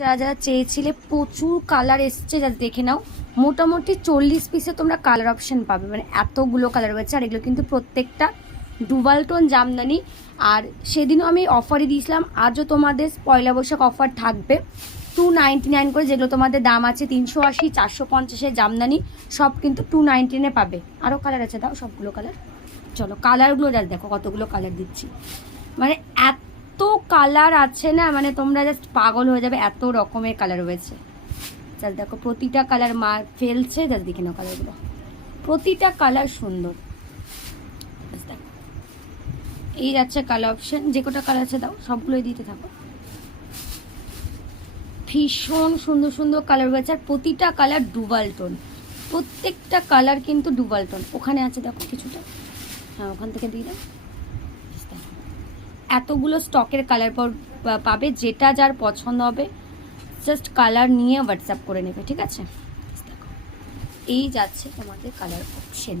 যারা যারা চেয়েছিলে প্রচুর কালার এসছে, যা দেখে নাও। মোটামুটি 40 পিসে তোমরা কালার অপশন পাবে, মানে এতগুলো কালার রয়েছে। আর এগুলো কিন্তু প্রত্যেকটা ডুবাল টোন জামদানি। আর সেদিনও আমি অফারে দিয়েছিলাম, আজও তোমাদের পয়লা বৈশাখ অফার থাকবে 299 করে। যেগুলো তোমাদের দাম আছে 380, 450-এর জামদানি, সব কিন্তু 299-এ পাবে। আরও কালার আছে, দাও সবগুলো কালার। চলো কালারগুলো যা দেখো, কতগুলো কালার দিচ্ছি, মানে এত কালার আছে না, মানে তোমরা জাস্ট পাগল হয়ে যাবে, এত রকমের কালার রয়েছে। জাস্ট দেখো প্রতিটা কালার মা ফেলছে, জাস্ট দেখে নাও কালারগুলো, প্রতিটা কালার সুন্দর। দেখো এই যাচ্ছে কালার অপশন, যে কটা কালার আছে দাও সবগুলোই দিতে থাকো। ভীষণ সুন্দর সুন্দর কালার রয়েছে, আর প্রতিটা কালার ডুবাল টোন, প্রত্যেকটা কালার কিন্তু ডুবাল টোন। ওখানে আছে দেখো কিছুটা, হ্যাঁ ওখান থেকে দিয়ে দাও। এতগুলো স্টকের কালার পাবে, যেটা যার পছন্দ হবে জাস্ট কালার নিয়ে হোয়াটসঅ্যাপ করে নেবে, ঠিক আছে। দেখো এই যাচ্ছে তোমাদের কালার অপশন।